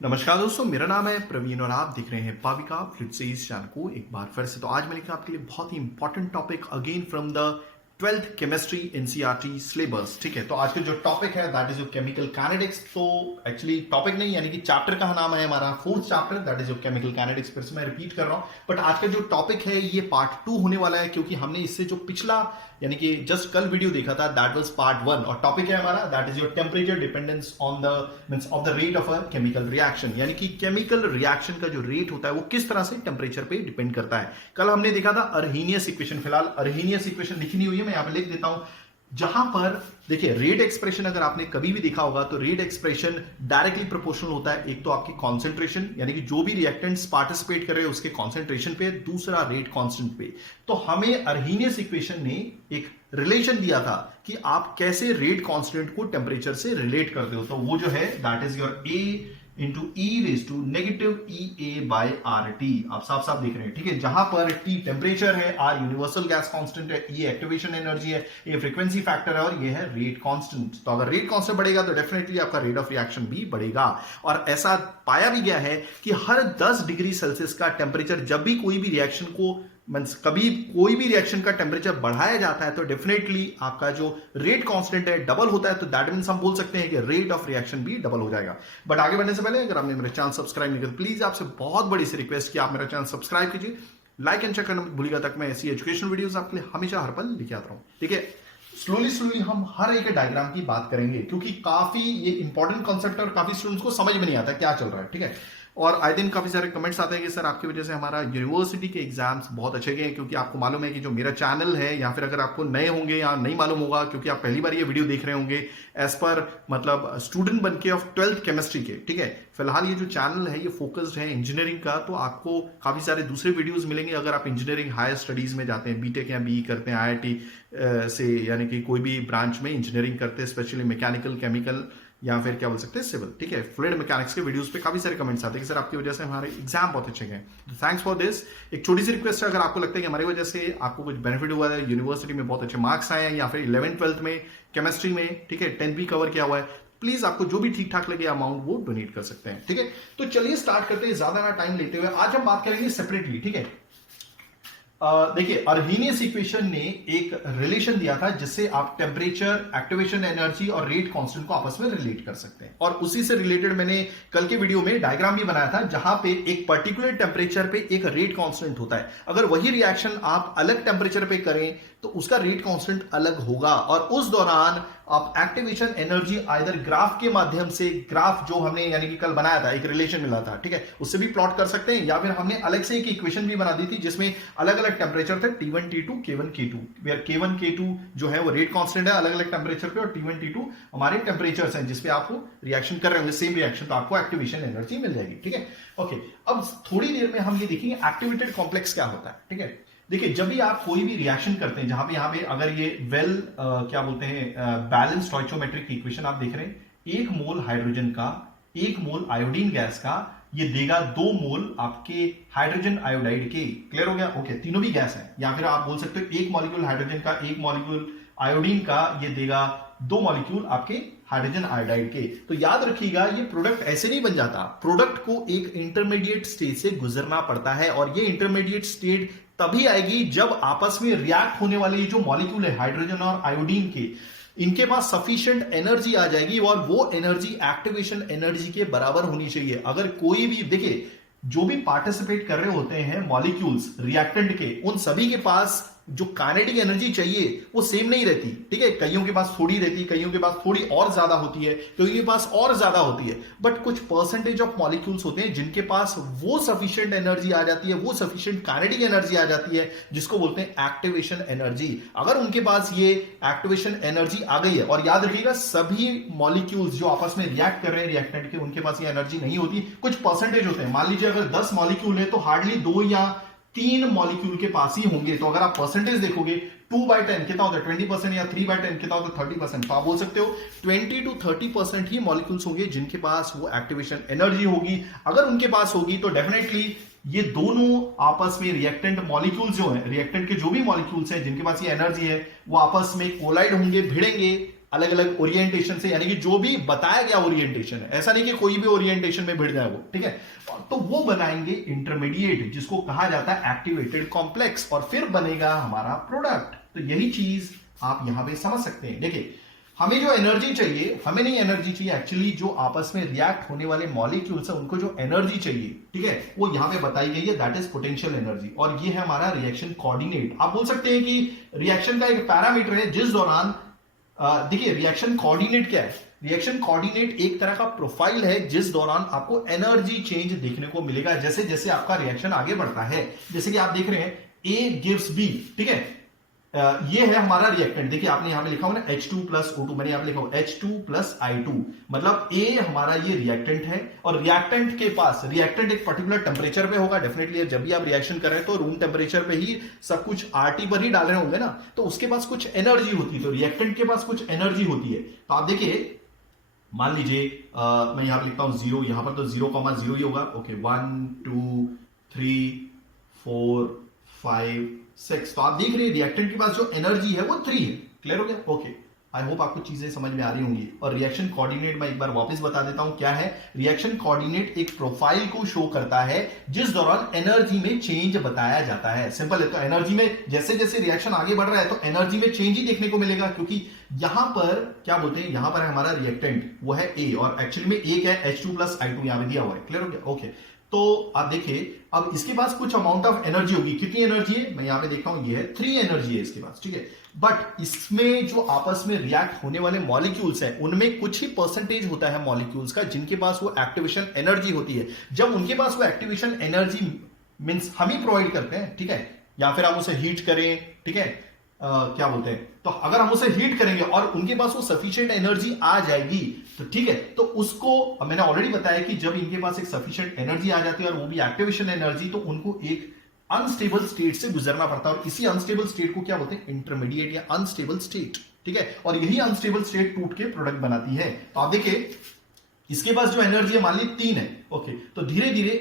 नमस्कार दोस्तों, मेरा नाम है प्रवीण और आप देख रहे हैं पाविका फ्लूइड से इस चैनल को एक बार फिर से। तो आज मैं लेकर आपके लिए बहुत ही important topic again from the 12th chemistry NCERT syllabus. ठीक है, तो आज का जो टॉपिक है that is your chemical kinetics. तो एक्चुअली टॉपिक नहीं यानी कि चैप्टर का नाम है हमारा 4th chapter that is your chemical kinetics. फिर से मैं रिपीट कर रहा हूं, बट आज का जो टॉपिक है ये पार्ट 2 होने वाला है, क्योंकि हमने इससे जो पिछला यानी कि जस्ट कल वीडियो देखा था दैट वाज पार्ट 1 और टॉपिक है हमारा that is your temperature dependence on the means of the rate of a chemical reaction. यानी कि केमिकल रिएक्शन का जो रेट होता है वो किस तरह से टेम्परेचर पे डिपेंड करता है। कल हमने देखा था अर्हेनियस इक्वेशन। फिलहाल अर्हेनियस इक्वेशन लिखी नहीं हुई है, मैं यहां पे लिख देता हूं। जहां पर देखिए रेट एक्सप्रेशन अगर आपने कभी भी देखा होगा तो रेट एक्सप्रेशन डायरेक्टली प्रोपोर्शनल होता है। एक तो आपकी कॉन्सेंट्रेशन यानी कि जो भी रिएक्टेंट्स पार्टिसिपेट कर रहे हैं उसके कॉन्सेंट्रेशन पे, दूसरा रेट कांस्टेंट पे। तो हमें अर्हेनियस इक्वेशन ने एक रिलेशन दिया था कि आप कैसे रेट कांस्टेंट को टेम्परेचर से रिलेट करते हो। तो वो जो है that is your A into e raise to negative e A by R T. आप साफ साफ देख रहे हैं, ठीक है। जहां पर टी टेम्परेचर है, आर यूनिवर्सल गैस कांस्टेंट है, ई एक्टिवेशन एनर्जी है, ए फ्रीक्वेंसी फैक्टर है और ये है रेट कांस्टेंट। तो अगर रेट कांस्टेंट बढ़ेगा तो डेफिनेटली आपका रेट ऑफ रिएक्शन भी बढ़ेगा। और ऐसा पाया भी गया है कि हर 10 डिग्री सेल्सियस का टेम्परेचर जब भी कोई भी रिएक्शन को कभी कोई भी रिएक्शन का टेम्परेचर बढ़ाया जाता है तो डेफिनेटली आपका जो रेट कांस्टेंट है डबल होता है। तो दैट मींस हम बोल सकते हैं कि रेट ऑफ रिएक्शन भी डबल हो जाएगा। बट आगे बढ़ने से पहले अगर आपने मेरा चैनल सब्सक्राइब नहीं किया तो प्लीज आपसे बहुत बड़ी सी रिक्वेस्ट कि आप मेरा चैनल सब्सक्राइब कीजिए, लाइक एंड शेयर करना मत भूलिएगा, तक मैं ऐसी एजुकेशन वीडियोस आपके लिए हमेशा हर पल लेके आता रहूं। ठीक है, स्लोली हम हर एक डायग्राम की बात करेंगे क्योंकि काफी ये इंपॉर्टेंट कॉन्सेप्ट है और काफी स्टूडेंट्स को समझ में नहीं आता क्या चल रहा है। ठीक है, और आए दिन काफी सारे कमेंट्स आते हैं कि सर आपकी वजह से हमारा यूनिवर्सिटी के एग्जाम्स बहुत अच्छे गए हैं। क्योंकि आपको मालूम है कि जो मेरा चैनल है या फिर अगर आपको नए होंगे या नहीं मालूम होगा क्योंकि आप पहली बार ये वीडियो देख रहे होंगे एज पर मतलब स्टूडेंट बनके ऑफ 12th केमिस्ट्री के। ठीक है, फिलहाल ये जो चैनल है ये फोकस्ड है इंजीनियरिंग का, तो आपको काफी सारे दूसरे वीडियोस मिलेंगे अगर आप इंजीनियरिंग हायर स्टडीज में जाते हैं, बीटेक या बीई करते हैं आईआईटी से, यानी कि कोई भी ब्रांच में इंजीनियरिंग करते हैं, स्पेशली मैकेनिकल, केमिकल या फिर क्या बोल सकते हैं सिविल। ठीक है, फ्लूइड मैकेनिक्स के वीडियोस पे काफी सारे कमेंट्स आते हैं कि सर आपकी वजह से हमारे एग्जाम बहुत अच्छे गए। तो थैंक्स फॉर दिस। एक छोटी सी रिक्वेस्ट है, अगर आपको लगता है कि हमारी वजह से आपको कुछ बेनिफिट हुआ है, यूनिवर्सिटी में बहुत अच्छे मार्क्स आए हैं या फिर 11th-12th में केमिस्ट्री में, ठीक है 10th भी कवर किया हुआ है, प्लीज आपको जो भी ठीक ठाक लगे अमाउंट वो डोनेट कर सकते हैं। ठीक है, तो चलिए स्टार्ट करते हैं ज्यादा ना टाइम लेते हुए। आज हम बात करेंगे सेपरेटली। ठीक है, देखिए अर्हेनियस इक्वेशन ने एक रिलेशन दिया था जिससे आप टेम्परेचर, एक्टिवेशन एनर्जी और रेट कांस्टेंट को आपस में रिलेट कर सकते हैं। और उसी से रिलेटेड मैंने कल के वीडियो में डायग्राम भी बनाया था जहां पे एक पर्टिकुलर टेम्परेचर पे एक रेट कांस्टेंट होता है। अगर वही रिएक्शन आप अलग टेम्परेचर पे करें तो उसका रेट कांस्टेंट अलग होगा। और उस दौरान आप एक्टिवेशन एनर्जी आइदर ग्राफ के माध्यम से, ग्राफ जो हमने यानी कि कल बनाया था, एक रिलेशन मिला था, ठीक है, उससे भी प्लॉट कर सकते हैं, या फिर हमने अलग से एक इक्वेशन भी बना दी थी जिसमें अलग अलग टेम्परेचर थे T1 T2 K1 K2, where K1 K2 जो है वो रेट कांस्टेंट है अलग अलग टेम्परेचर पे और T1 T2 हमारे टेम्परेचर्स हैं जिसपे आपको रिएक्शन कर रहे होंगे सेम रिएक्शन, तो आपको एक्टिवेशन एनर्जी मिल जाएगी। ठीक है, ओके। अब थोड़ी देर में हम ये देखेंगे एक्टिवेटेड कॉम्प्लेक्स क्या होता है। ठीक है, देखिए जब भी आप कोई भी रिएक्शन करते हैं जहां पे यहाँ पे अगर ये क्या बोलते हैं बैलेंस स्टोइचियोमेट्रिक इक्वेशन आप देख रहे हैं, 1 मोल हाइड्रोजन का 1 मोल आयोडीन गैस का ये देगा 2 मोल आपके हाइड्रोजन आयोडाइड के। क्लियर हो गया? ओके, तीनों भी गैस है, या फिर आप बोल सकते हो 1 मॉलिक्यूल हाइड्रोजन का 1 मॉलिक्यूल आयोडीन का ये देगा 2 मॉलिक्यूल आपके हाइड्रोजन आयोडाइड के। तो याद रखिएगा ये प्रोडक्ट ऐसे नहीं बन जाता, प्रोडक्ट को एक इंटरमीडिएट स्टेज से गुजरना पड़ता है और ये इंटरमीडिएट स्टेज तभी आएगी जब आपस में रिएक्ट होने वाले जो मॉलिक्यूल है हाइड्रोजन और आयोडीन के, इनके पास सफिशिएंट एनर्जी आ जाएगी और वो एनर्जी एक्टिवेशन एनर्जी के बराबर होनी चाहिए। अगर कोई भी देखिए जो भी पार्टिसिपेट कर रहे होते हैं मॉलिक्यूल्स रिएक्टेंट के, उन सभी के पास जो काइनेटिक एनर्जी चाहिए वो सेम नहीं रहती। ठीक है, कईयों के पास थोड़ी रहती है, कईयों के पास थोड़ी और ज्यादा होती है, कईयों के पास और ज्यादा होती है, बट कुछ परसेंटेज ऑफ मॉलिक्यूल्स होते हैं जिनके पास वो सफिशिएंट एनर्जी आ जाती है, वो सफिशिएंट काइनेटिक एनर्जी आ जाती है जिसको बोलते हैं एक्टिवेशन एनर्जी। अगर उनके पास ये एक्टिवेशन एनर्जी आ गई है, और याद रखिएगा सभी मॉलिक्यूल्स जो आपस में रिएक्ट कर रहे हैं रिएक्टेंट के, उनके पास ये एनर्जी नहीं होती, कुछ परसेंटेज होते हैं। मान लीजिए अगर 10 मॉलिक्यूल है तो हार्डली 2 या 3 मॉलिक्यूल के पास ही होंगे। तो अगर आप परसेंटेज देखोगे 2/10 कितना होता है 20% या 3/10 कितना होता है 30%, तो आप बोल सकते हो 20 to 30% ही मॉलिक्यूल्स होंगे जिनके पास वो एक्टिवेशन एनर्जी होगी। अगर उनके पास होगी तो डेफिनेटली ये दोनों आपस में रिएक्टेंट मॉलिक्यूल्स जो है, रिएक्टेंट के जो भी मॉलिक्यूल्स हैं जिनके पास ये एनर्जी है, वो आपस में कोलाइड होंगे, भिड़ेंगे, अलग अलग ओरिएंटेशन से, यानी कि जो भी बताया गया ओरिएंटेशन है, ऐसा नहीं कि कोई भी ओरिएंटेशन में भिड़ जाए वो, ठीक है। तो वो बनाएंगे इंटरमीडिएट, जिसको कहा जाता है एक्टिवेटेड कॉम्प्लेक्स, और फिर बनेगा हमारा प्रोडक्ट। तो यही चीज आप यहां पे समझ सकते हैं। देखिए, हमें जो एनर्जी चाहिए, हमें नहीं एनर्जी चाहिए एक्चुअली, जो आपस में रिएक्ट होने वाले मॉलिक्यूल्स है उनको जो एनर्जी चाहिए, ठीक है, वो यहां पे बताई गई है, दैट इज पोटेंशियल एनर्जी। और ये है हमारा रिएक्शन कोऑर्डिनेट। आप बोल सकते हैं कि रिएक्शन का एक पैरामीटर है जिस दौरान देखिए, रिएक्शन कोऑर्डिनेट क्या है? रिएक्शन कोऑर्डिनेट एक तरह का प्रोफाइल है जिस दौरान आपको एनर्जी चेंज देखने को मिलेगा जैसे जैसे आपका रिएक्शन आगे बढ़ता है। जैसे कि आप देख रहे हैं ए गिव्स बी, ठीक है, ये है हमारा रिएक्टेंट। देखिए आपने यहां पे लिखा हुआ ना H2 प्लस O2, मैंने यहां पे लिखा हुआ H2 प्लस I2, मतलब A हमारा ये रिएक्टेंट है। और रिएक्टेंट के पास, रिएक्टेंट एक पर्टिकुलर टेंपरेचर पे होगा डेफिनेटली। जब भी आप रिएक्शन कर रहे हैं तो रूम टेंपरेचर पे ही सब कुछ RT पर ही डाल रहे होंगे ना, तो उसके पास कुछ एनर्जी होती है, तो रिएक्टेंट के पास कुछ एनर्जी होती है। तो आप देखिए, मान लीजिए मैं यहां पर लिखता हूं 0, यहां पर तो 0,0 ही होगा। ओके, 1 2 3 4 5 6, तो आप देख रहे हैं रिएक्टेंट के पास जो एनर्जी है वो 3 है। क्लियर हो गया? ओके, आई होप आपको चीजें समझ में आ रही होंगी। और रिएक्शन कोऑर्डिनेट मैं एक बार वापस बता देता हूं क्या है। रिएक्शन कोऑर्डिनेट एक प्रोफाइल को शो करता है जिस दौरान एनर्जी में चेंज बताया जाता है। सिंपल है, तो एनर्जी में जैसे जैसे रिएक्शन आगे बढ़ रहा है तो एनर्जी में चेंज ही देखने को मिलेगा, क्योंकि यहां पर क्या बोलते हैं, यहां पर है हमारा रिएक्टेंट, वो है ए, और एक्चुअली में ए क्या है, H2 प्लस I2 यहां पे दिया हुआ है। क्लियर हो गया? ओके, तो आप देखिए अब इसके पास कुछ अमाउंट ऑफ एनर्जी होगी। कितनी एनर्जी है मैं यहां पे देखता हूं, ये है 3 एनर्जी है इसके पास, ठीक है। बट इसमें जो आपस में रिएक्ट होने वाले मॉलिक्यूल्स हैं उनमें कुछ ही परसेंटेज होता है मॉलिक्यूल्स का जिनके पास वो एक्टिवेशन एनर्जी होती है। जब उनके पास वो एक्टिवेशन एनर्जी मींस हम ही प्रोवाइड करते हैं, ठीक है, या फिर हम उसे हीट करें, ठीक है, क्या बोलते हैं, तो अगर हम उसे हीट करेंगे और उनके पास वो सफिशिएंट एनर्जी आ जाएगी तो ठीक है, तो उसको मैंने ऑलरेडी बताया कि जब इनके पास एक सफिशिएंट एनर्जी आ जाती है और वो भी एक्टिवेशन एनर्जी, तो उनको एक अनस्टेबल स्टेट से गुजरना पड़ता है, और इसी अनस्टेबल स्टेट को क्या बोलते हैं, इंटरमीडिएट या अनस्टेबल स्टेट, ठीक है। और यही अनस्टेबल स्टेट टूट के प्रोडक्ट बनाती है। तो आप देखिए इसके पास जो एनर्जी है मान ली 3 है, ओके, तो धीरे धीरे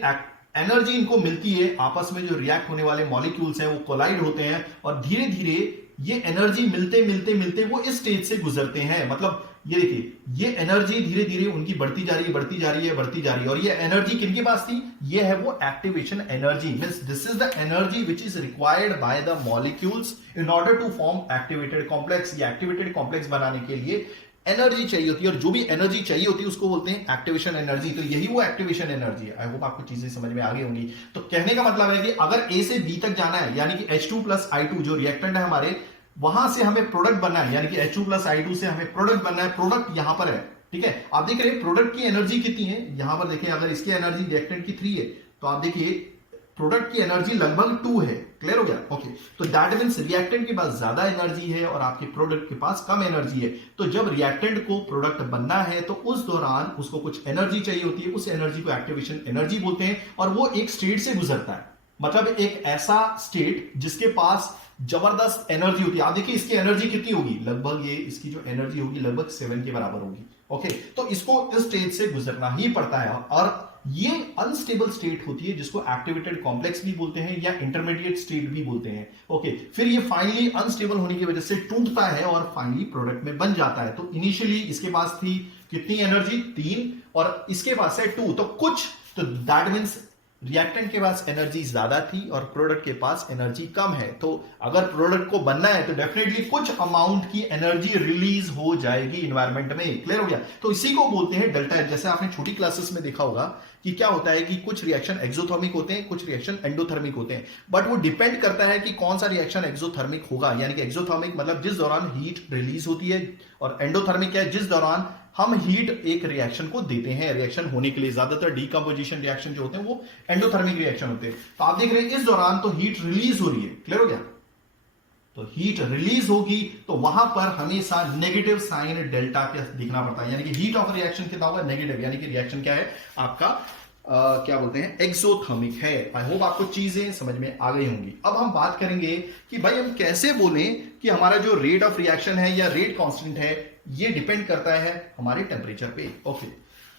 एनर्जी इनको मिलती है, आपस में जो रिएक्ट होने वाले मॉलिक्यूल्स हैं वो कोलाइड होते हैं, और धीरे धीरे ये एनर्जी मिलते मिलते मिलते वो इस स्टेज से गुजरते हैं। मतलब ये देखिए, ये एनर्जी धीरे धीरे उनकी बढ़ती जा रही है, बढ़ती जा रही है, बढ़ती जा रही है, और ये एनर्जी किनके पास थी, ये है वो activation energy. Means this is the energy which is required by the molecules in order to form activated complex. ये एक्टिवेटेड कॉम्प्लेक्स बनाने के लिए एनर्जी चाहिए होती है, और जो भी एनर्जी चाहिए होती है उसको बोलते हैं एक्टिवेशन एनर्जी। तो यही वो एक्टिवेशन एनर्जी है। आई होप आपको चीजें समझ में आ गई होंगी। तो कहने का मतलब है कि अगर ए से बी तक जाना है, यानी कि H2 प्लस I2 जो रिएक्टेंट है हमारे, वहां से हमें प्रोडक्ट बनना है, यानी कि H2 प्लस I2 से हमें प्रोडक्ट बनना है। प्रोडक्ट यहां पर है, ठीक है। आप देख रहे हैं प्रोडक्ट की एनर्जी कितनी है, यहां पर देखिए, अगर इसकी एनर्जी रिएक्टेंट की 3 है, तो आप देखिए प्रोडक्ट की एनर्जी लगभग 2 है। क्लियर हो गया? ओके, तो दैट मींस रिएक्टेंट के पास ज्यादा एनर्जी है और आपके प्रोडक्ट के पास कम एनर्जी है। तो जब रिएक्टेंट को प्रोडक्ट बनना है तो उस दौरान उसको कुछ एनर्जी चाहिए होती है, उस एनर्जी को एक्टिवेशन एनर्जी बोलते हैं, और वो एक स्टेट से गुजरता है। मतलब एक ऐसा स्टेट जिसके पास जबरदस्त एनर्जी होती है। आप देखिए इसकी एनर्जी कितनी होगी, लगभग ये इसकी जो एनर्जी होगी लगभग 7 के बराबर होगी। ओके, तो इसको इस स्टेज से गुजरना ही पड़ता है, और ये अनस्टेबल स्टेट होती है जिसको एक्टिवेटेड कॉम्प्लेक्स भी बोलते हैं या इंटरमीडिएट स्टेट भी बोलते हैं। ओके, फिर ये फाइनली अनस्टेबल होने की वजह से टूटता है और फाइनली प्रोडक्ट में बन जाता है। तो इनिशियली इसके पास थी कितनी एनर्जी, 3, और इसके पास है 2, तो कुछ, तो दैट मींस रिएक्टेंट के पास एनर्जी ज्यादा थी और प्रोडक्ट के पास एनर्जी कम है। तो अगर प्रोडक्ट को बनना है तो डेफिनेटली कुछ अमाउंट की एनर्जी रिलीज हो जाएगी इन्वायरमेंट में। क्लियर हो गया? तो इसी को बोलते हैं डेल्टा एच। जैसे आपने छोटी क्लासेस में देखा होगा कि क्या होता है कि कुछ रिएक्शन एक्सोथर्मिक होते हैं, कुछ रिएक्शन एंडोथर्मिक होते हैं, बट वो डिपेंड करता है कि कौन सा रिएक्शन एक्सोथर्मिक होगा। यानी कि एक्सोथर्मिक मतलब जिस दौरान हीट रिलीज होती है, और एंडोथर्मिक है जिस दौरान हम हीट एक रिएक्शन को देते हैं रिएक्शन होने के लिए। ज्यादातर डीकंपोजिशन रिएक्शन जो होते हैं वो एंडोथर्मिक रिएक्शन होते हैं। तो आप देख रहे हैं इस दौरान तो हीट रिलीज हो रही है। क्लियर हो गया? तो हीट रिलीज होगी तो वहां पर हमेशा नेगेटिव साइन डेल्टा के दिखना पड़ता है, यानी कि हीट ऑफ रिएक्शन कितना होगा, नेगेटिव, यानी कि रिएक्शन क्या है आपका क्या बोलते हैं, एक्सोथर्मिक है। आई होप आपको चीजें समझ में आ गई होंगी। अब हम बात करेंगे कि भाई हम कैसे बोलें कि हमारा जो रेट ऑफ रिएक्शन है या रेट कांस्टेंट है ये डिपेंड करता है हमारे टेम्परेचर पे। ओके,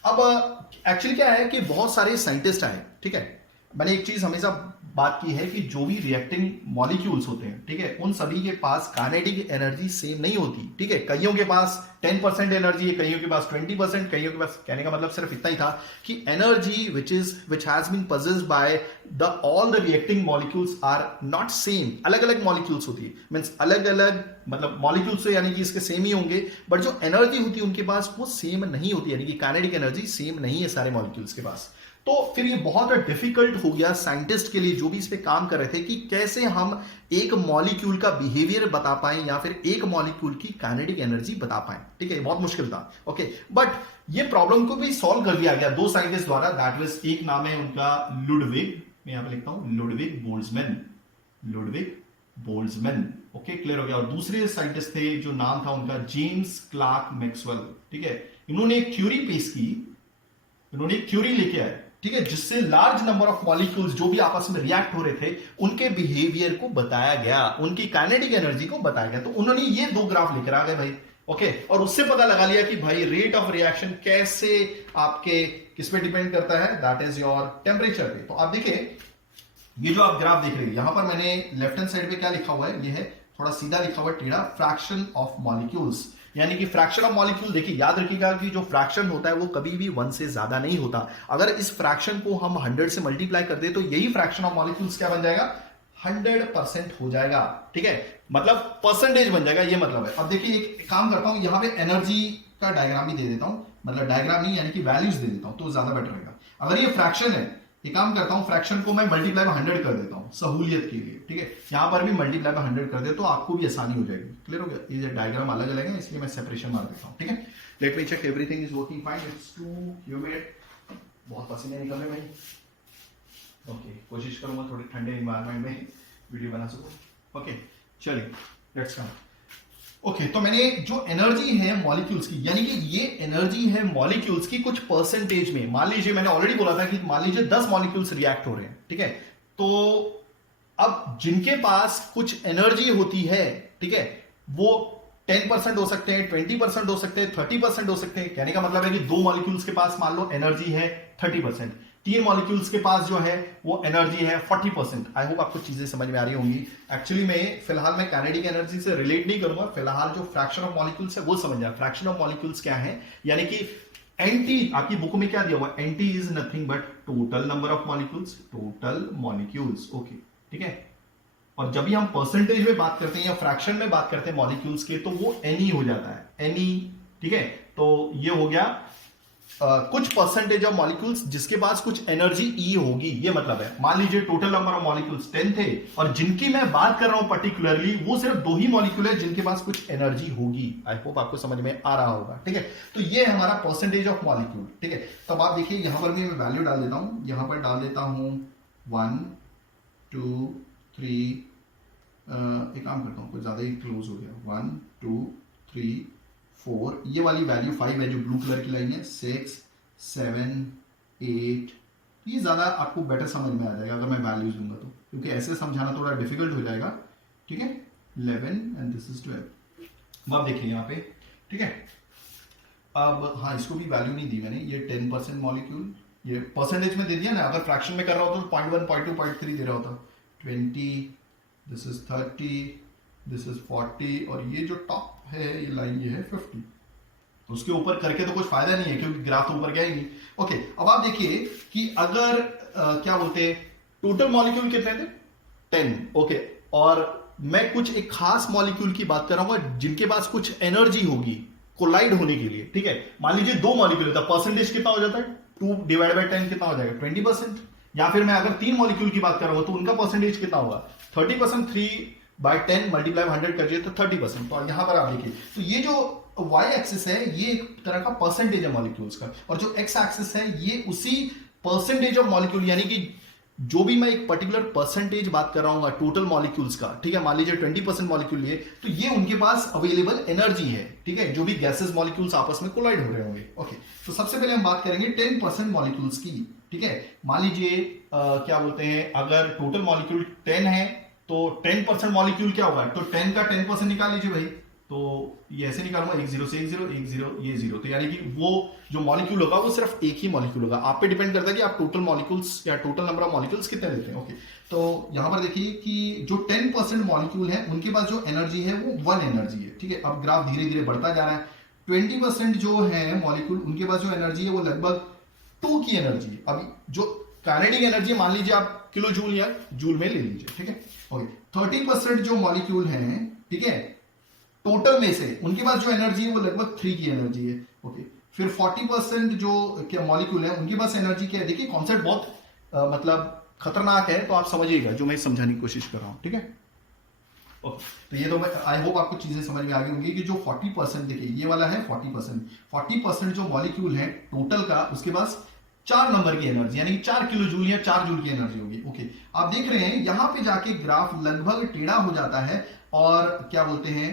अब एक्चुअली क्या है कि बहुत सारे साइंटिस्ट आए, ठीक है। मैंने एक चीज हमेशा बात की है कि जो भी रिएक्टिंग मॉलिक्यूल्स होते हैं, ठीक है, उन सभी के पास काइनेटिक एनर्जी सेम नहीं होती, ठीक है। कईयों के पास 10% एनर्जी है, कईयों के पास 20%, कईयों के पास, कहने का मतलब सिर्फ इतना ही था कि energy which has been possessed by the all the reacting molecules are not same. अलग अलग मॉलिक्यूल्स होती है, मीन्स अलग अलग, मतलब मॉलिक्यूल्स तो यानी कि इसके सेम ही होंगे, बट जो एनर्जी होती है उनके पास वो सेम नहीं होती, यानी कि काइनेटिक एनर्जी सेम नहीं है सारे मॉलिक्यूल्स के पास। तो फिर ये बहुत डिफिकल्ट हो गया साइंटिस्ट के लिए जो भी इस पे काम कर रहे थे कि कैसे हम एक मॉलिक्यूल का बिहेवियर बता पाए या फिर एक मॉलिक्यूल की काइनेटिक एनर्जी बता पाए, ठीक है। बहुत मुश्किल था, ओके, बट ये प्रॉब्लम को भी सॉल्व कर दिया गया दो साइंटिस्ट द्वारा। दैट वाज, एक नाम है उनका लुडविग, मैं यहां पे लिखता हूं लुडविग बोल्ट्जमैन, ओके, क्लियर हो गया। और दूसरे साइंटिस्ट थे जो नाम था उनका जेम्स क्लार्क मैक्सवेल, ठीक है। इन्होंने एक थ्योरी पेश की, इन्होंने एक थ्योरी लेके आए, ठीक है, जिससे लार्ज नंबर ऑफ मॉलिक्यूल्स जो भी आपस में रिएक्ट हो रहे थे उनके बिहेवियर को बताया गया, उनकी काइनेटिक एनर्जी को बताया गया। तो उन्होंने ये दो ग्राफ लेकर आ गए भाई, ओके, और उससे पता लगा लिया कि भाई रेट ऑफ रिएक्शन कैसे आपके किस पे डिपेंड करता है, दैट इज योर टेम्परेचर पे। तो आप देखिए ये जो आप ग्राफ देख रहे हैं, यहां पर मैंने लेफ्ट हैंड साइड पे क्या लिखा हुआ है, ये है थोड़ा सीधा लिखा हुआ है टेढ़ा, फ्रैक्शन ऑफ मॉलिक्यूल्स, यानी कि फ्रैक्शन ऑफ मॉलिक्यूल। देखिए याद रखिएगा कि जो फ्रैक्शन होता है वो कभी भी 1 से ज्यादा नहीं होता। अगर इस फ्रैक्शन को हम 100 से मल्टीप्लाई कर दे तो यही फ्रैक्शन ऑफ मॉलिक्यूल्स क्या बन जाएगा, 100% हो जाएगा, ठीक है, मतलब परसेंटेज बन जाएगा, ये मतलब है। अब देखिए एक काम करता हूं, यहां पे एनर्जी का डायग्राम ही दे देता हूं, मतलब डायग्राम नहीं यानी कि वैल्यूज दे देता हूं तो ज्यादा बेटर रहेगा। अगर ये फ्रैक्शन है, एक काम करता हूं, फ्रैक्शन को मैं मल्टीप्लाई बाय 100 कर देता हूं सहूलियत के लिए, ठीक है। यहां पर भी मल्टीप्लाई बाय 100 कर दे तो आपको भी आसानी हो जाएगी, क्लियर हो गया। ये डायग्राम अलग अलग है इसलिए मैं सेपरेशन मार देता हूं, ठीक है। Let me check everything is working fine, it's too humid, बहुत पसीने निकल रहे भाई, ओके, कोशिश करूंगा थोड़े ठंडे एनवायरनमेंट में वीडियो बना सकूं, ओके, चलिए लेट्स कम। ओके, तो मैंने जो एनर्जी है मॉलिक्यूल्स की, यानी कि ये एनर्जी है मॉलिक्यूल्स की कुछ परसेंटेज में, मान लीजिए मैंने ऑलरेडी बोला था कि मान लीजिए 10 मॉलिक्यूल्स रिएक्ट हो रहे हैं, ठीक है। तो अब जिनके पास कुछ एनर्जी होती है, ठीक है, वो 10% हो सकते हैं, 20% हो सकते हैं, 30% हो सकते हैं। कहने का मतलब है कि दो मॉलिक्यूल्स के पास मान लो एनर्जी है 30%, तीन मॉलिक्यूल्स के पास जो है वो एनर्जी है 40%। आई होप आपको चीजें समझ में आ रही होंगी। एक्चुअली में फिलहाल मैं काइनेटिक एनर्जी से रिलेट नहीं करूंगा, फिलहाल जो फ्रैक्शन ऑफ मॉलिक्यूल्स है वो समझ जाए। फ्रैक्शन ऑफ मॉलिक्यूल्स क्या है, यानी कि एनटी, आपकी बुक में क्या दिया हुआ, NT is nothing but total number of molecules, total molecules, okay, ठीक है। और जब भी हम परसेंटेज में बात करते हैं या फ्रैक्शन में बात करते हैं मॉलिक्यूल्स के तो वो एनी हो जाता है, एनी, ठीक है। तो ये हो गया कुछ परसेंटेज ऑफ मॉलिक्यूल्स जिसके पास कुछ एनर्जी ई होगी, ये मतलब है। मान लीजिए टोटल नंबर ऑफ मॉलिक्यूल्स 10 थे और जिनकी मैं बात कर रहा हूं पर्टिकुलरली वो सिर्फ दो ही मॉलिक्यूल है जिनके पास कुछ एनर्जी होगी। आई होप आपको समझ में आ रहा होगा, ठीक है। तो ये है हमारा परसेंटेज ऑफ मॉलिक्यूल, ठीक है। तब आप देखिए यहां पर भी मैं वैल्यू डाल देता हूं, यहां पर डाल देता हूं 1 2 3, एक काम करता हूं कुछ ज्यादा ही क्लोज हो गया, 1 2 3 4, ये वाली वैल्यू 5 है जो ब्लू कलर की लाइन है, 6 7 8, ये ज्यादा आपको बेटर समझ में आ जाएगा अगर मैं वैल्यूज दूंगा तो, क्योंकि ऐसे समझाना थोड़ा डिफिकल्ट हो जाएगा, ठीक है। 11 एंड दिस इज 12। अब देखिए यहाँ पे, ठीक है। अब हाँ, इसको भी वैल्यू नहीं दी मैंने, ये 10% मॉलिक्यूल, ये परसेंटेज में दे दिया ना। अगर फ्रैक्शन में कर रहा होता तो 0.1 0.2 0.3 दे रहा होता, 20, दिस इज 30, दिस इज 40, और ये जो टॉप है ये लाइन ये है 50। उसके ऊपर करके तो कुछ फायदा नहीं है क्योंकि ग्राफ तो ऊपर गया ही नहीं। ओके, अब आप देखिए कि अगर क्या बोलते हैं टोटल मॉलिक्यूल कितने थे 10, ओके, और मैं कुछ एक खास मॉलिक्यूल की बात कर रहा हूं जिनके पास कुछ एनर्जी होगी कोलाइड होने के लिए, ठीक है। मान लीजिए दो मॉलिक्यूल था, परसेंटेज कितना हो जाता है 2 डिवाइड बाय 10 कितना हो जाएगा 20%। या फिर मैं अगर 3 मॉलिक्यूल की बात कर रहा हूं तो उनका परसेंटेज कितना होगा 30%, 3/10 मल्टीप्लाई 100 करिए तो 30%। तो यहां पर आप देखिए, तो ये जो y एक्सिस है ये एक तरह का परसेंटेज है मॉलिक्यूल्स का, और जो x एक्सिस है ये उसी परसेंटेज ऑफ मॉलिक्यूल, यानी कि जो भी मैं एक पर्टिकुलर परसेंटेज बात कर रहा हूं टोटल मॉलिक्यूल्स का, ठीक है। मान लीजिए 20% मॉलिक्यूल लिए तो ये उनके पास अवेलेबल एनर्जी है, ठीक है, जो भी गैसेस मॉलिक्यूल्स आपस में कोलाइड हो रहे होंगे। ओके, तो सबसे पहले हम बात करेंगे 10% मॉलिक्यूल्स की, ठीक है। मान लीजिए क्या बोलते हैं, अगर टोटल मॉलिक्यूल 10 है तो 10% मॉलिक्यूल क्या होगा, तो 10 का 10% निकाल लीजिए भाई, तो ये ऐसे निकालूंगा, 1 0 से 1 0 1 0 ये 0, तो यानी कि वो जो मॉलिक्यूल होगा वो सिर्फ एक ही मॉलिक्यूल होगा। आप पे डिपेंड करता है कि आप टोटल मॉलिक्यूल्स या टोटल नंबर ऑफ मॉलिक्यूल्स कितने लेते हैं। ओके, तो यहां पर देखिए कि जो 10% मॉलिक्यूल है उनके पास जो एनर्जी है वो 1 एनर्जी है, ठीक है। अब ग्राफ धीरे धीरे बढ़ता जा रहा है। 20% जो है मॉलिक्यूल उनके पास जो एनर्जी है वो लगभग 2 की एनर्जी है। अब जो काइनेटिक एनर्जी मान लीजिए आप किलो जूल या जूल में ले लीजिए, ठीक है। ओके, 30% जो मॉलिक्यूल है, ठीक है, टोटल में से उनके पास जो एनर्जी है वो लगभग 3 की एनर्जी है। ओके, फिर 40% जो क्या मॉलिक्यूल है उनके पास एनर्जी क्या है। देखिए कॉन्सेप्ट बहुत मतलब खतरनाक है, तो आप समझिएगा जो मैं समझाने की कोशिश कर रहा हूं, ठीक है। ओके, तो ये तो मैं आई होप आपको चीजें समझ में आ गई होंगी कि जो 40%, देखिए ये वाला है 40% जो मॉलिक्यूल है टोटल का, उसके पास 4 नंबर की एनर्जी यानी कि 4 किलो जूल या 4 जूल की एनर्जी होगी। ओके, आप देख रहे हैं यहां पे जाके ग्राफ लगभग टेढ़ा हो जाता है और क्या बोलते हैं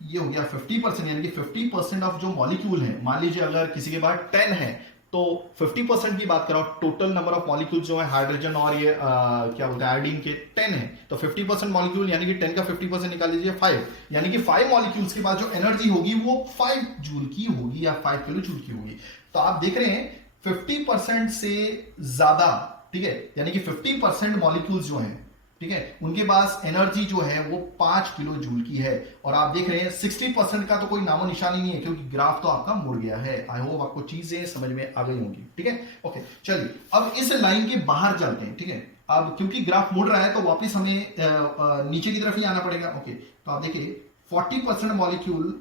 ये हो गया 50%, यानी कि 50% ऑफ जो मॉलिक्यूल है, मान लीजिए अगर किसी के पास 10 है तो 50% की बात करो, टोटल नंबर ऑफ मॉलिक्यूल जो है हाइड्रोजन और ये क्या बोलते हैं आयोडीन के 10 है, तो 50% मॉलिक्यूल यानी कि 10 का 50% निकाल लीजिए 5, यानी कि 5 मॉलिक्यूल्स के पास जो एनर्जी होगी वो 5 जूल की होगी या 5 किलो जूल की होगी। तो आप देख रहे हैं 50% से ज्यादा, ठीक है, यानी कि 50% मॉलिक्यूल्स जो हैं, ठीक है, उनके पास एनर्जी जो है वो 5 किलो जूल की है। और आप देख रहे हैं 60% का तो कोई नामो निशान ही नहीं है, क्योंकि ग्राफ तो आपका मुड़ गया है। आई होप आपको चीजें समझ में आ गई होंगी, ठीक है। ओके, चलिए अब इस लाइन के बाहर चलते हैं, ठीक है। अब क्योंकि ग्राफ मुड़ रहा है तो वापस हमें नीचे की तरफ ही आना पड़ेगा। ओके, तो आप देखिए 40% मॉलिक्यूल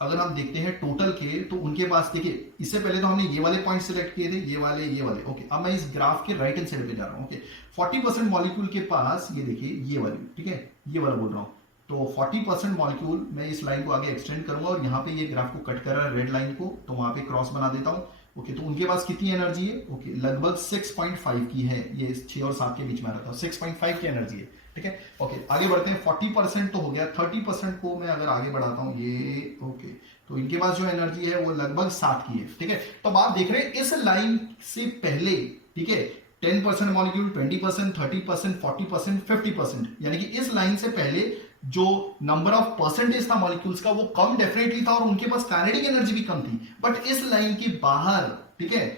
अगर हम देखते हैं टोटल के, तो उनके पास देखिए इससे पहले तो हमने ये वाले पॉइंट सिलेक्ट किए थे, ये वाले। ओके, अब मैं इस ग्राफ के राइट हैंड साइड पे जा रहा हूं। ओके, 40% मॉलिक्यूल के पास ये देखिए ये वाली, ठीक है, ये वाला बोल रहा हूं। तो 40% मॉलिक्यूल, मैं इस लाइन को आगे एक्सटेंड करूंगा और यहाँ पे ये ग्राफ को कट कर रहा है रेड लाइन को, तो वहां पे क्रॉस बना देता हूं। ओके, तो उनके पास कितनी एनर्जी है? ओके, लगभग 6.5 की है, ये 6 और 7 के बीच में आ रहा था, 6.5 की एनर्जी है, ठीक है। ओके, आगे बढ़ते हैं। 40% तो हो गया, 30% को मैं अगर आगे बढ़ाता हूं ये, ओके, तो इनके पास जो एनर्जी है वो लगभग 7 की है, ठीक है। तो अब आप देख रहे हैं इस लाइन से पहले, ठीक है, 10% मॉलिक्यूल, 20%, 30%, 40%, 50%, यानी कि इस लाइन से पहले जो नंबर ऑफ परसेंटेज था मॉलिक्यूल्स का वो कम डेफिनेटली था और उनके पास काइनेटिक एनर्जी भी कम थी। बट इस लाइन के बाहर, ठीक है,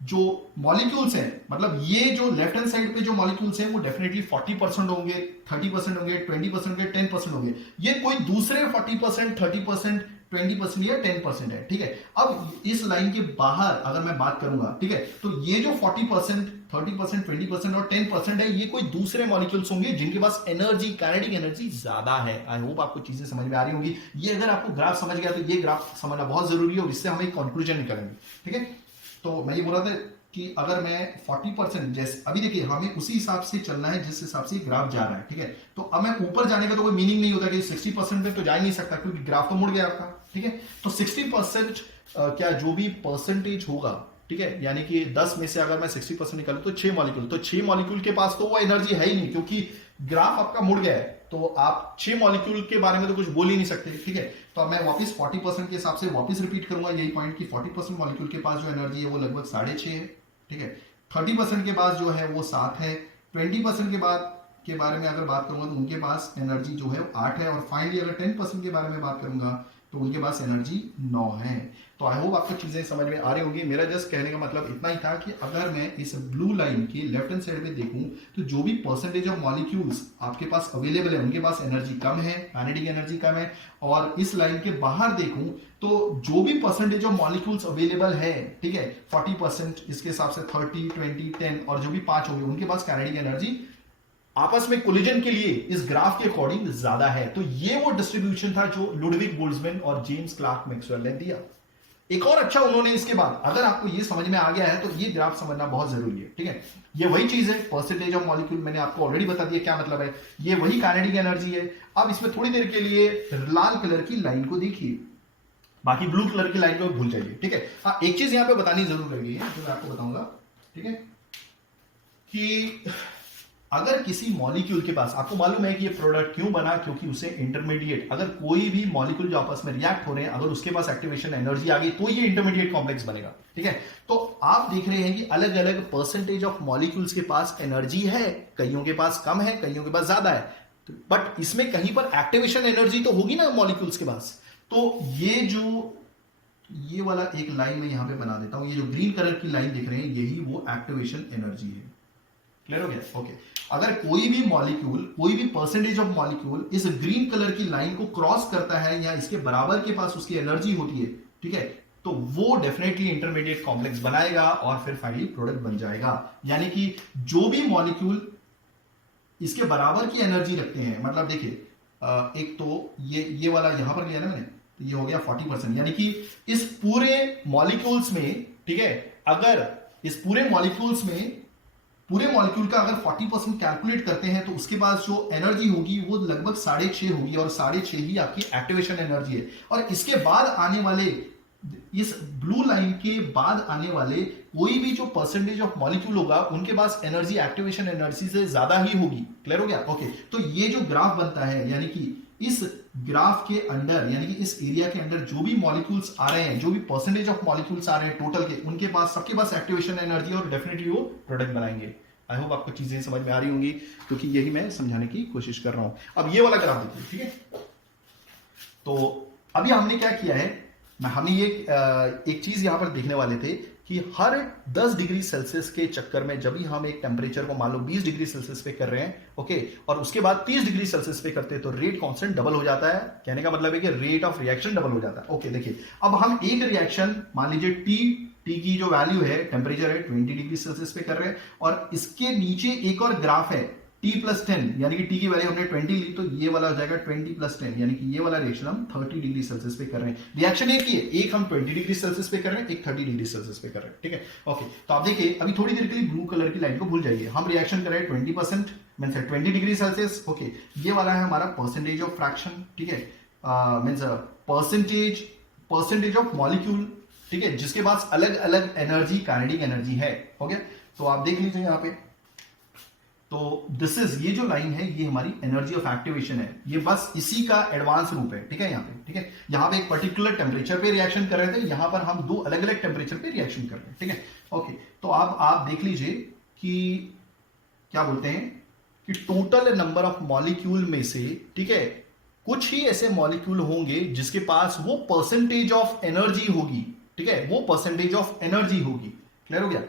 जो मॉलिक्यूल्स हैं, मतलब ये जो लेफ्ट हैंड साइड पे जो मॉलिक्यूल्स हैं वो डेफिनेटली 40% होंगे, 30% होंगे, 20% होंगे, 10% होंगे। ये कोई दूसरे 40%, 30%, 20% या 10% है, ठीक है। अब इस लाइन के बाहर अगर मैं बात करूंगा, ठीक है, तो ये जो 40%, 30%, 20% और 10% है, ये कोई दूसरे मॉलिक्यूल्स होंगे जिनके पास एनर्जी, काइनेटिक एनर्जी ज्यादा है। आई होप आपको चीजें समझ में आ रही होंगी। ये अगर आपको ग्राफ समझ गया तो ये ग्राफ समझना बहुत जरूरी है और इससे हम एक कंक्लूजन निकालेंगे, ठीक है। तो मैं ये बोल रहा था कि अगर मैं 40%, जैसे अभी देखिए हमें उसी हिसाब से चलना है जिस हिसाब से ग्राफ जा रहा है, ठीक है। तो अब मैं ऊपर जाने का तो कोई मीनिंग नहीं होता कि 60% में तो जा ही नहीं सकता क्योंकि ग्राफ तो मुड़ गया आपका, ठीक है। तो 60% क्या जो भी परसेंटेज होगा, ठीक है, यानी कि 10 में से अगर मैं 60% निकालूं तो 6 मॉलिक्यूल, तो 6 मॉलिक्यूल के पास तो वो एनर्जी है ही नहीं क्योंकि ग्राफ आपका मुड़ गया है। तो आप 6 मॉलिक्यूल के बारे में तो कुछ बोल ही नहीं सकते, ठीक है। तो अब मैं वापस 40% के हिसाब से वापस रिपीट करूंगा यही पॉइंट कि 40% मॉलिक्यूल के पास जो एनर्जी है वो लगभग 6.5 है, ठीक है। 30% के पास जो है वो 7 है। 20% के बारे में अगर बात करूंगा तो उनके पास एनर्जी जो है 8 है। और फाइनली अगर 10% के बारे में बात करूंगा तो उनके पास एनर्जी 9 है। तो आई होप आपको चीजें समझ में आ रही होंगी। मेरा जस्ट कहने का मतलब इतना ही था कि अगर मैं इस ब्लू लाइन के लेफ्ट हैंड साइड पे देखूं तो जो भी परसेंटेज ऑफ मॉलिक्यूल्स आपके पास अवेलेबल है उनके पास एनर्जी कम है, काइनेटिक एनर्जी कम है। और इस लाइन के बाहर देखूं तो जो भी परसेंटेज ऑफ मॉलिक्यूल्स अवेलेबल है, ठीक है, 40%, इसके हिसाब से 30, 20, 10 और जो भी 5 होंगे उनके पास काइनेटिक एनर्जी आपस में कोलिजन के लिए इस ग्राफ के अकॉर्डिंग ज्यादा है। तो ये वो डिस्ट्रीब्यूशन था जो लुडविग बोल्ट्जमैन और जेम्स क्लार्क मैक्सवेल ने दिया। एक और अच्छा उन्होंने इसके बाद, अगर आपको ये समझ में आ गया है तो ये ग्राफ समझना बहुत जरूरी है, ठीक है। ये वही चीज है, परसेंटेज ऑफ मॉलिक्यूल, मैंने आपको ऑलरेडी बता दिया क्या मतलब है। ये वही काइनेटिक एनर्जी है। अब इसमें थोड़ी देर के लिए लाल कलर की लाइन को देखिए, बाकी ब्लू कलर की लाइन को भूल जाइए, ठीक है। हाँ, एक चीज यहां पे बतानी जरूर रही है जो मैं आपको बताऊंगा, ठीक है, कि अगर किसी मॉलिक्यूल के पास, आपको मालूम है कि ये प्रोडक्ट क्यों बना, क्योंकि उसे इंटरमीडिएट, अगर कोई भी मॉलिक्यूल जो आपस में रिएक्ट हो रहे हैं अगर उसके पास एक्टिवेशन एनर्जी आ गई तो ये इंटरमीडिएट कॉम्प्लेक्स बनेगा, ठीक है। तो आप देख रहे हैं कि अलग अलग परसेंटेज ऑफ मॉलिक्यूल्स के पास एनर्जी है, कईयों के पास कम है, कईयों के पास ज्यादा है। बट इसमें कहीं पर एक्टिवेशन एनर्जी तो होगी ना मॉलिक्यूल्स के पास। तो ये वाला एक लाइन में यहां पे बना देता हूं, ये जो ग्रीन कलर की लाइन दिख रहे हैं यही वो एक्टिवेशन एनर्जी है। क्लियर हो गया? ओके। अगर कोई भी मॉलिक्यूल, कोई भी परसेंटेज ऑफ मॉलिक्यूल इस ग्रीन कलर की लाइन को क्रॉस करता है या इसके बराबर के पास उसकी एनर्जी होती है, ठीक है, तो वो डेफिनेटली इंटरमीडिएट कॉम्प्लेक्स बनाएगा और फिर फाइनली प्रोडक्ट बन जाएगा। यानी कि जो भी मॉलिक्यूल इसके बराबर की एनर्जी रखते हैं, मतलब देखिए एक तो ये वाला यहां पर लिया ना मैंने, तो ये हो गया 40%, यानी कि इस पूरे मॉलिक्यूल्स में, ठीक है, अगर इस पूरे मॉलिक्यूल्स में पूरे मॉलिक्यूल का अगर 40% कैलकुलेट करते हैं तो उसके पास जो एनर्जी होगी वो लगभग 6.5 होगी, और 6.5 ही आपकी एक्टिवेशन एनर्जी है। और इसके बाद आने वाले, इस ब्लू लाइन के बाद आने वाले कोई भी जो परसेंटेज ऑफ मॉलिक्यूल होगा उनके पास एनर्जी एक्टिवेशन एनर्जी से ज्यादा ही होगी। क्लियर हो गया? ओके। तो ये जो ग्राफ बनता है, यानी कि इस ग्राफ के अंदर, यानी कि इस एरिया के अंदर जो भी मॉलिक्यूल्स आ रहे हैं, जो भी परसेंटेज ऑफ मॉलिक्यूल्स आ रहे हैं टोटल के, उनके पास, सबके पास एक्टिवेशन एनर्जी और डेफिनेटली वो प्रोडक्ट बनाएंगे। आई होप आपको चीजें समझ में आ रही होंगी, क्योंकि यही मैं समझाने की कोशिश कर रहा हूं। अब ये वाला ग्राफ देखिए, ठीक है। तो अभी हमने क्या किया है, हमने ये एक चीज यहां पर देखने वाले थे कि हर 10 डिग्री सेल्सियस के चक्कर में जब भी हम एक टेम्परेचर को मान लो 20 डिग्री सेल्सियस पे कर रहे हैं, ओके, और उसके बाद 30 डिग्री सेल्सियस पे करते हैं, तो रेट कांस्टेंट डबल हो जाता है। कहने का मतलब है कि रेट ऑफ रिएक्शन डबल हो जाता है। ओके, देखिए अब हम एक रिएक्शन मान लीजिए टी की जो वैल्यू है, टेम्परेचर है 20 डिग्री सेल्सियस पे कर रहे हैं, और इसके नीचे एक और ग्राफ है T+10, यानी कि टी की वैल्यू हमने 20 ली, तो ये वाला हो जाएगा 20+10, यानी कि ये वाला रिएक्शन हम 30 डिग्री सेल्सियस पे कर रहे हैं। रिएक्शन एक ही है, एक हम 20 डिग्री सेल्सियस पे कर रहे हैं, एक 30 डिग्री सेल्सियस पे कर रहे हैं, ठीक है। ओके, तो आप देखिए अभी थोड़ी देर के लिए ब्लू कलर की लाइन को भूल जाइए, हम रिएक्शन कर रहे हैं 20% मीन्स 20 डिग्री सेल्सियस। ओके, ये वाला है हमारा परसेंटेज ऑफ फ्रैक्शन, ठीक है, मीन्स परसेंटेज ऑफ मॉलिक्यूल, ठीक है, जिसके पास अलग अलग एनर्जी, काइनेटिक एनर्जी है। हो गया? तो आप देख लीजिए यहां पे, तो दिस इज, ये जो लाइन है ये हमारी एनर्जी ऑफ एक्टिवेशन है, ये बस इसी का एडवांस रूप है, ठीक है। यहाँ पे, ठीक है, यहाँ पे एक पर्टिकुलर टेम्परेचर पे रिएक्शन कर रहे थे, यहां पर हम दो अलग अलग टेम्परेचर पे रिएक्शन कर रहे हैं, ठीक है। ओके, तो अब आप देख लीजिए कि क्या बोलते हैं कि टोटल नंबर ऑफ मॉलिक्यूल में से, ठीक है, कुछ ही ऐसे मॉलिक्यूल होंगे जिसके पास वो परसेंटेज ऑफ एनर्जी होगी, ठीक है, वो परसेंटेज ऑफ एनर्जी होगी। क्लियर हो गया?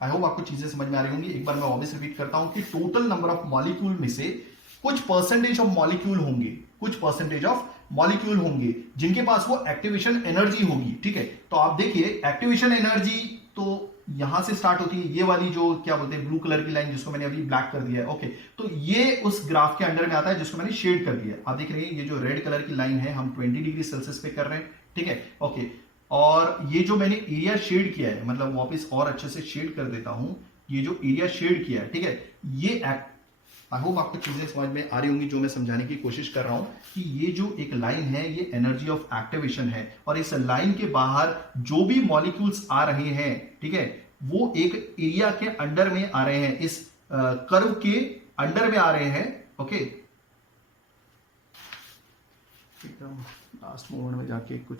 आई होप आपको चीजें समझ में आ रही होंगी। एक बार मैं वापस रिपीट करता हूं कि टोटल नंबर ऑफ मॉलिक्यूल में से कुछ परसेंटेज ऑफ मॉलिक्यूल होंगे, कुछ परसेंटेज ऑफ मॉलिक्यूल होंगे जिनके पास वो एक्टिवेशन एनर्जी होगी, ठीक है। तो आप देखिए एक्टिवेशन एनर्जी तो यहां से स्टार्ट होती है, ये वाली जो क्या बोलते हैं ब्लू कलर की लाइन, जिसको मैंने अभी ब्लैक कर दिया है। ओके, तो ये उस ग्राफ के अंडर में आता है जिसको मैंने शेड कर दिया। आप देख रहे हैं ये जो रेड कलर की लाइन है हम 20 डिग्री सेल्सियस पे कर रहे हैं, ठीक है। ओके, और ये जो मैंने एरिया शेड किया है, मतलब वापस और अच्छे से शेड कर देता हूं, ये जो एरिया शेड किया है, ठीक है, ये आई होप आपको चीजें समझ में आ रही होंगी जो मैं समझाने की कोशिश कर रहा हूं कि ये जो एक लाइन है ये एनर्जी ऑफ एक्टिवेशन है, और इस लाइन के बाहर जो भी मॉलिक्यूल्स आ रहे हैं, ठीक है, वो एक एरिया के अंडर में आ रहे हैं, इस कर्व के अंडर में आ रहे हैं। ओके, एकदम लास्ट मोमेंट में जाके कुछ